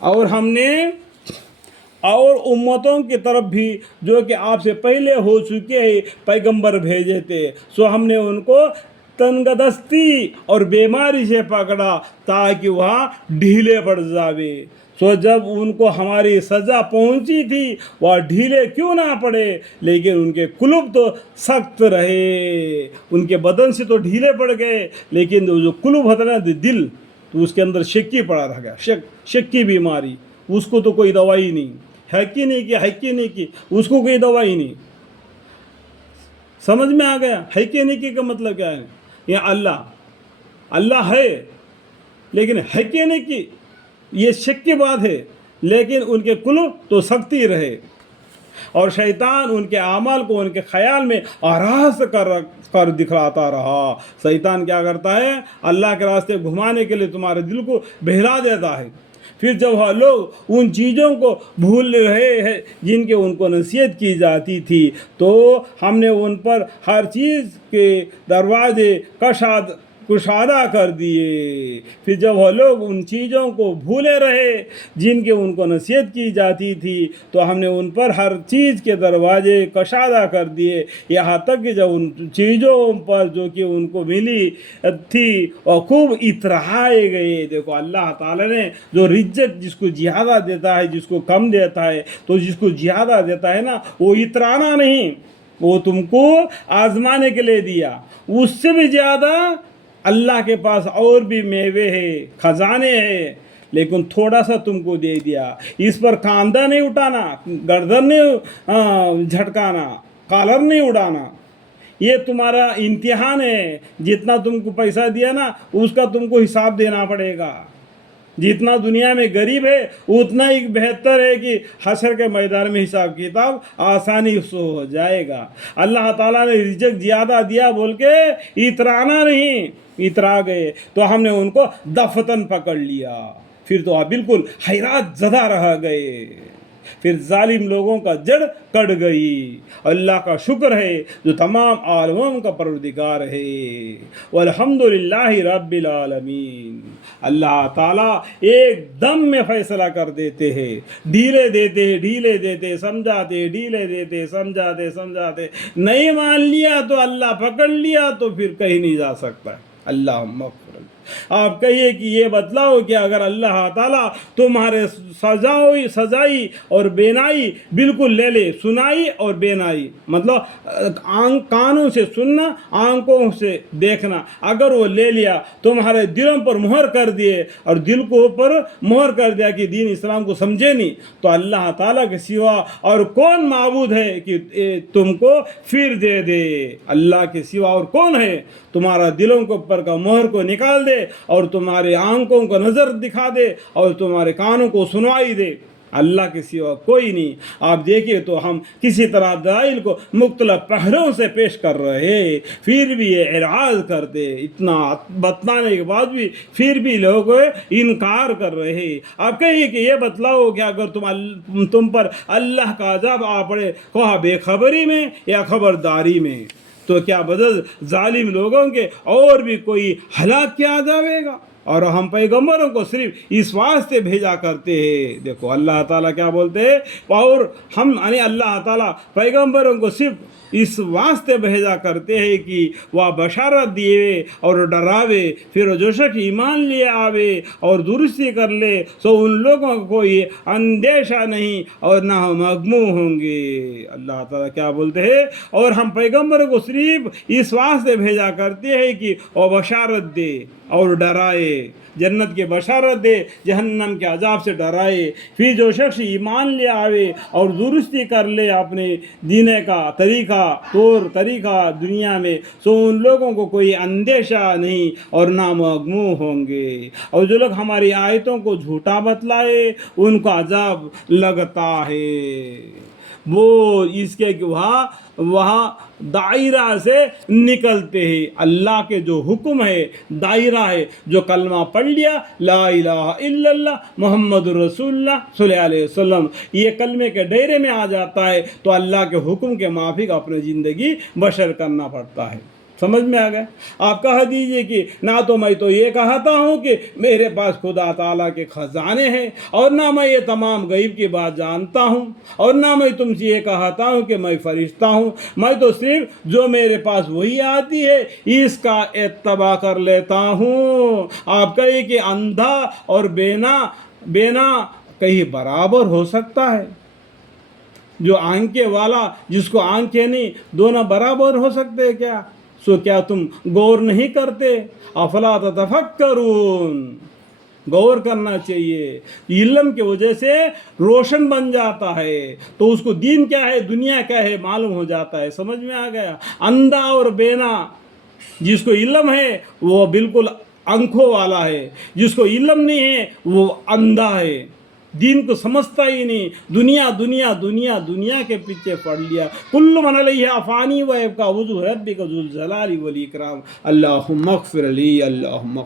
اور ہم نے اور امتوں کی طرف بھی جو کہ آپ سے پہلے ہو چکے ہیں پیغمبر بھیجے تھے، سو ہم نے ان کو تنگدستی اور بیماری سے پکڑا تاکہ وہاں ڈھیلے پڑ جاوے۔ سو جب ان کو ہماری سزا پہنچی تھی وہ ڈھیلے کیوں نہ پڑے، لیکن ان کے قلوب تو سخت رہے، ان کے بدن سے تو ڈھیلے پڑ گئے، لیکن جو قلوب ہوتا نا دل، تو اس کے اندر شکی پڑا رہ گیا، شک کی بیماری، اس کو تو کوئی دوائی نہیں ہے کہ نہیں کی اس کو کوئی دوائی نہیں۔ سمجھ میں آ گیا ہے کہ نہیں کی کا مطلب کیا ہے؟ یہ اللہ ہے لیکن ہے کہ نہیں کی یہ شک کی بات ہے، لیکن ان کے قلوب تو سختی رہے، اور شیطان ان کے اعمال کو ان کے خیال میں آراست کر دکھلاتا رہا۔ شیطان کیا کرتا ہے؟ اللہ کے راستے گھمانے کے لیے تمہارے دل کو بہلا دیتا ہے۔ پھر جب وہ لوگ ان چیزوں کو بھول رہے ہیں جن کے ان کو نصیحت کی جاتی تھی، تو ہم نے ان پر ہر چیز کے دروازے کشادہ کر دیے۔ پھر جب وہ لوگ ان چیزوں کو بھولے رہے جن کے ان کو نصیحت کی جاتی تھی، تو ہم نے ان پر ہر چیز کے دروازے کشادہ کر دیے، یہاں تک کہ جب ان چیزوں پر جو کہ ان کو ملی تھی اور خوب اترائے گئے۔ دیکھو اللہ تعالیٰ نے جو رزق جس کو زیادہ دیتا ہے جس کو کم دیتا ہے، تو جس کو زیادہ دیتا ہے نا وہ اترانا نہیں، وہ تم کو آزمانے کے لیے دیا۔ اس سے بھی زیادہ اللہ کے پاس اور بھی میوے ہیں، خزانے ہیں، لیکن تھوڑا سا تم کو دے دیا۔ اس پر کاندھا نہیں اٹھانا، گردن نہیں جھٹکانا، کالر نہیں اڑانا، یہ تمہارا امتحان ہے۔ جتنا تم کو پیسہ دیا نا اس کا تم کو حساب دینا پڑے گا۔ جتنا دنیا میں غریب ہے اتنا ہی بہتر ہے کہ حشر کے میدان میں حساب کتاب آسانی سے ہو جائے گا۔ اللہ تعالیٰ نے رزق زیادہ دیا بول کے اترانا نہیں، اترا گئے تو ہم نے ان کو دفتن پکڑ لیا، پھر تو آپ بالکل حیرات زدہ رہ گئے۔ پھر ظالم لوگوں کا جڑ کٹ گئی۔ اللہ کا شکر ہے جو تمام عالموں کا پروردگار ہے۔ والحمدللہ رب العالمین۔ اللہ تعالیٰ ایک دم میں فیصلہ کر دیتے ہیں، ڈھیلے دیتے سمجھاتے، ڈھیلے دیتے سمجھاتے، نہیں مان لیا تو اللہ پکڑ لیا تو پھر کہیں نہیں جا سکتا۔ اللہ مغفر۔ آپ کہیے کہ یہ بتلاؤ کہ اگر اللہ تعالیٰ تمہارے سزائی اور بینائی بالکل لے لے، سنائی اور بینائی مطلب کانوں سے سننا، آنکھوں سے دیکھنا، اگر وہ لے لیا تمہارے دلوں پر مہر کر دیے اور دل کو اوپر مہر کر دیا کہ دین اسلام کو سمجھے نہیں، تو اللہ تعالیٰ کے سوا اور کون معبود ہے کہ تم کو پھر دے دے؟ اللہ کے سوا اور کون ہے تمہارا دلوں کو اوپر کا مہر کو نکال دے اور تمہارے آنکھوں کو نظر دکھا دے اور تمہارے کانوں کو سنوائی دے؟ اللہ کے سوا کوئی نہیں۔ آپ دیکھیے تو ہم کسی طرح دلائل کو مختلف پہلوؤں سے پیش کر رہے ہیں، پھر بھی یہ اعراض کرتے، اتنا بتلانے کے بعد بھی پھر بھی لوگ انکار کر رہے ہیں۔ آپ کہیے کہ یہ بتلاؤ کہ اگر تم پر اللہ کا عذاب آ پڑے، خواہ بے خبری میں یا خبرداری میں، تو کیا بدل ظالم لوگوں کے اور بھی کوئی ہلاک کیا جائے گا؟ اور ہم پیغمبروں کو صرف اس واسطے بھیجا کرتے ہیں۔ دیکھو اللہ تعالیٰ کیا بولتے ہیں، اور ہم یعنی اللہ تعالیٰ پیغمبروں کو صرف اس واسطے بھیجا کرتے ہیں کہ وہ بشارت دیے اور ڈراوے، پھر جو شخص ایمان لے آوے اور درستی کر لے سو ان لوگوں کو کوئی اندیشہ نہیں اور نہ مغموم ہوں گے۔ اللہ تعالیٰ کیا بولتے ہیں، اور ہم پیغمبروں کو صرف اس واسطے بھیجا کرتے ہیں کہ وہ بشارت دے اور ڈرائے، جنت کے بشارت دے، جہنم کے عذاب سے ڈرائے۔ پھر جو شخص ایمان لے آوے اور درستی کر لے اپنے جینے کا طریقہ دنیا میں، سو ان لوگوں کو کوئی اندیشہ نہیں اور نہ مغموم ہوں گے۔ اور جو لوگ ہماری آیتوں کو جھوٹا بتلائے ان کو عذاب لگتا ہے، وہ اس کے وہاں دائرہ سے نکلتے ہیں۔ اللہ کے جو حکم ہے، دائرہ ہے، جو کلمہ پڑھ لیا لا الہ الا اللہ محمد رسول اللہ صلی اللہ علیہ وسلم، یہ کلمے کے دائرے میں آ جاتا ہے، تو اللہ کے حکم کے موافق اپنی زندگی بسر کرنا پڑتا ہے۔ سمجھ میں آ گئے؟ آپ کہہ دیجئے کہ نہ تو میں تو یہ کہتا ہوں کہ میرے پاس خدا تعالیٰ کے خزانے ہیں، اور نہ میں یہ تمام غیب کی بات جانتا ہوں، اور نہ میں تم سے یہ کہتا ہوں کہ میں فرشتہ ہوں، میں تو صرف جو میرے پاس وہی آتی ہے اس کا اتباع کر لیتا ہوں۔ آپ کہیں کہ اندھا اور بینا کہیں برابر ہو سکتا ہے؟ جو آنکھیں والا جس کو آنکھیں نہیں، دونوں برابر ہو سکتے ہیں کیا؟ سو کیا تم غور نہیں کرتے؟ افلا تتفکرون، غور کرنا چاہیے۔ علم کی وجہ سے روشن بن جاتا ہے، تو اس کو دین کیا ہے دنیا کیا ہے معلوم ہو جاتا ہے۔ سمجھ میں آ گیا؟ اندھا اور بینا، جس کو علم ہے وہ بالکل آنکھوں والا ہے، جس کو علم نہیں ہے وہ اندھا ہے، دین کو سمجھتا ہی نہیں، دنیا دنیا دنیا دنیا کے پیچھے پڑ لیا۔ کل من علیہا فانی ویبقی وجہ ربک ذو الجلال والاکرام۔ اللہم اغفر لی، اللہم